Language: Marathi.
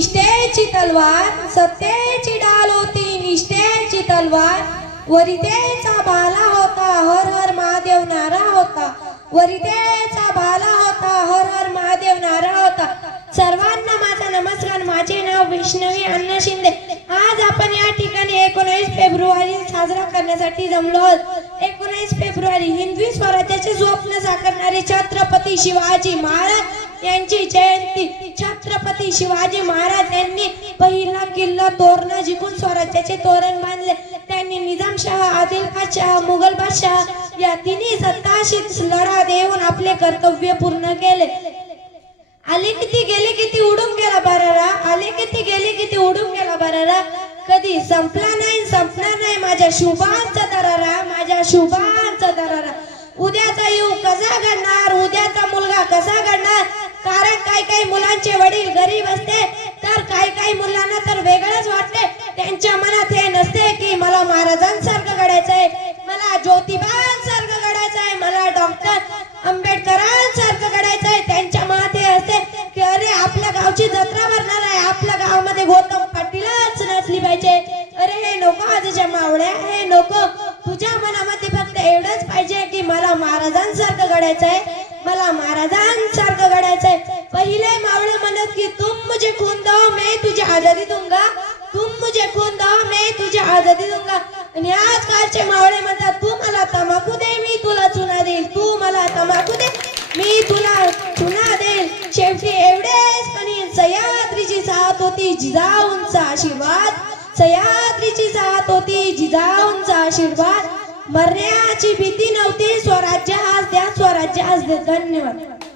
निष्ठेची तलवार, सत्तेची ढाल होती निष्ठेची तलवार। वरितेचा भाला होता, हर हर महादेव नारा होता। वरितेचा भाला होता, हर हर महादेव नारा होता। सर्वांना माझा नमस्कार। माझे नाव वैष्णवी अण्णा शिंदे। आज आपण या ठिकाणी 19 फेब्रुवारी साजरा करण्यासाठी जमलो आहोत। 19 फेब्रुवारी हिंदवी स्वराज्याचे स्वप्न साकारणारे छत्रपती शिवाजी महाराज यांची जयंती। छत्रपती शिवाजी महाराज यांनी पहिला किल्ला तोरणा जिंकून स्वराज्याचे तोरण बांधले। त्यांनी निजामशाह, आदिलशाह, मुघल बादशाह या तिन्ही सत्ताशी लढा देऊन आपले कर्तव्य पूर्ण केले। आले किती गेले किती उडून गेला बरारा, आले किती गेले किती उडून गेला बरारा। कधी संपला नाही संपणार नाही माझ्या शुभांचा दरारा, माझ्या शुभांचा दरारा। उद्याचा युग कसा घडणार, उद्याचा मुलगा कसा घडणार। कारण काही मुलांचे वडील गरीब असते, तर काही मुलांना तर वेगळंच वाटते। त्यांच्या मनात हे नसते की मला महाराजांसारखं घडायचंय, मला ज्योतिबांसारखं घडायचंय, मला डॉक्टर आंबेडकरांसारखं घडायचंय। त्यांच्या मनात हे असते की अरे आपल्या गावची जत्रा भरणार आहे, आपल्या गावामध्ये गौतम पाटीलच नसली पाहिजे। अरे हे नको आजच्या मावळ्या, हे नको। तुझ्या मनामध्ये फक्त एवढंच पाहिजे की मला महाराजांसारखं घडायचंय, मला महाराजांसारखं घडायचंय। पहिले मावळे म्हणत की तुम मुझे खून दो मैं तुझे आजादी दूंगा, तुम मुझे खून दो मैं तुझे आजादी दूंगा। आणि आजकालचे मावळे म्हणतात तू मला तंबाखू दे मी तुला चुना देईल, तू मला तंबाखू दे मी तुला चुना देईल। शेवटी एवढेच कणी सह्याद्रीची साथ होती जिजाऊंचा आशीर्वाद, सह्याद्रीची साथ होती जिजाऊंचा आशीर्वाद। मरण्याची भीती नव्हती, स्वराज्य हाच द्या, स्वराज्य हाच द्या। धन्यवाद।